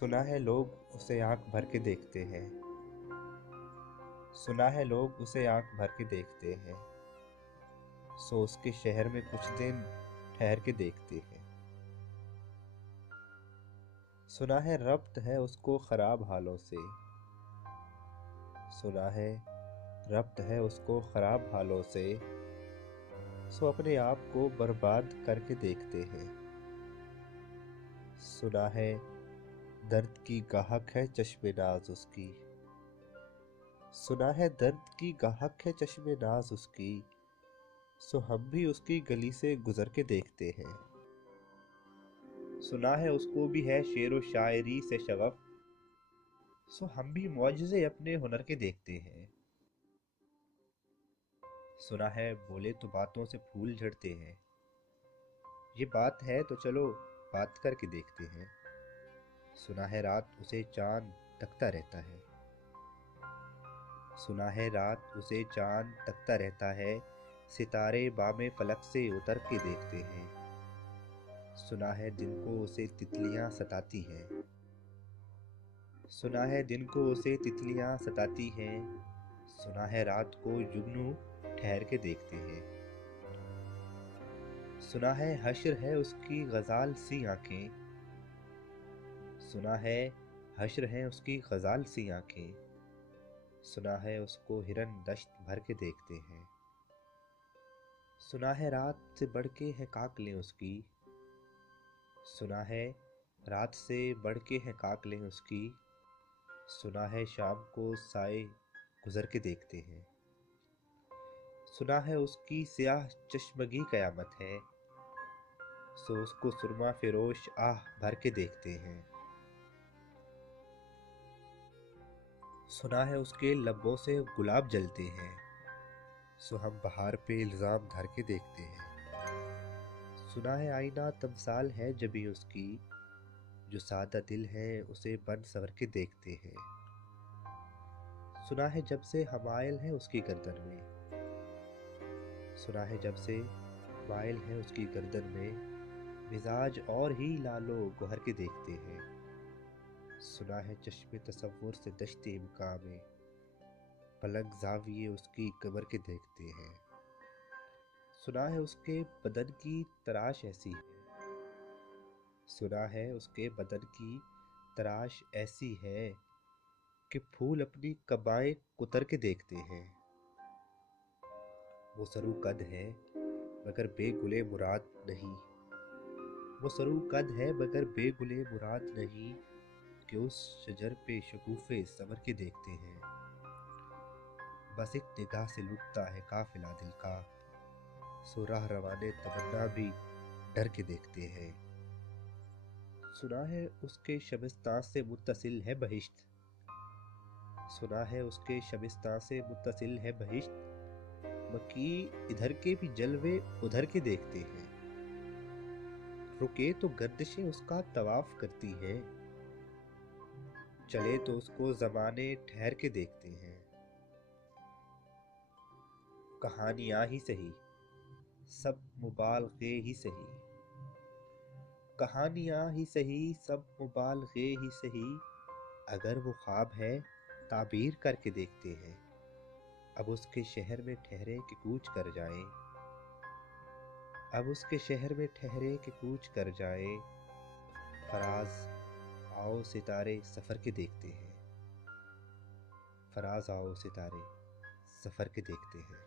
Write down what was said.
सुना है लोग उसे आंख भर के देखते हैं। सुना है लोग उसे आंख भर के देखते हैं। सो उसके शहर में कुछ दिन ठहर के देखते हैं। सुना है रब्त है उसको खराब हालों से। सुना है रब्त है उसको खराब हालों से। सो अपने आप को बर्बाद करके देखते हैं। सुना है दर्द की गाहक है चश्मे नाज उसकी। सुना है दर्द की गाहक है चश्मे नाज उसकी। सो हम भी उसकी गली से गुजर के देखते हैं। सुना है उसको भी है शेरो शायरी से शगफ। सो हम भी मौजज़े अपने हुनर के देखते हैं। सुना है बोले तो बातों से फूल झड़ते हैं। ये बात है तो चलो बात करके देखते हैं। सुना है रात उसे चांद तकता रहता है। सुना है रात उसे चांद तकता रहता है। सितारे बामे फलक से उतर के देखते हैं। सुना है दिन को उसे तितलियां सताती हैं। सुना है दिन को उसे तितलियां सताती हैं। सुना है रात को जुगनू ठहर के देखते हैं। सुना है हश्र है उसकी गजाल सी आंखें। सुना है हश्र है उसकी गजाल सी आंखें। सुना है उसको हिरन दश्त भर के देखते हैं। सुना है रात से बढ़ के है काकलें उसकी। सुना है रात से बढ़ के है काकलें उसकी। सुना है शाम को साए गुजर के देखते हैं। सुना है उसकी स्याह चश्मगी कयामत है। सो उसको सुरमा फिरोश आह भर के देखते हैं। सुना है उसके लबों से गुलाब जलते हैं। सो हम बहार पे इल्जाम धर के देखते हैं। सुना है आईना तमसाल है जबी उसकी। जो सादा दिल है उसे बन सवर के देखते हैं। सुना है जब से हमायल है उसकी गर्दन में। सुना है जब से मायल है उसकी गर्दन में। मिजाज और ही लालो गुहर के देखते हैं। सुना है चश्मे तसव्वुर से दश्ते इम्का में पलंग जाविये उसकी कमर के देखते हैं। सुना है उसके बदन की तराश ऐसी है। सुना है उसके बदन की तराश ऐसी है कि फूल अपनी कबाएं कुतर के देखते हैं। वो सरू कद है मगर बेगुले मुराद नहीं। वो सरू कद है मगर बेगुले मुराद नहीं कि उस शजर पे शगुफे सवर के देखते हैं। बस एक निगाह से लुटता है काफिला दिल का। सो राह रवाने तमन्ना भी डर के देखते हैं। सुना है उसके शबिस्तान से मुत्तसिल है बहिश्त। सुना है उसके शबिस्तान से मुत्तसिल है बहिश्त। मकी इधर के भी जलवे उधर के देखते हैं। रुके तो गर्दिशें उसका तवाफ करती हैं। चले तो उसको ज़माने ठहर के देखते हैं। कहानियाँ ही सही सब मुबालगे ही सही। कहानियाँ ही सही सब मुबालगे ही सही। अगर वो ख्वाब है ताबीर करके देखते हैं। अब उसके शहर में ठहरे कि कूच कर जाएं। अब उसके शहर में ठहरे कि कूच कर जाएं। फराज आओ सितारे सफ़र के देखते हैं। फराज आओ सितारे सफ़र के देखते हैं।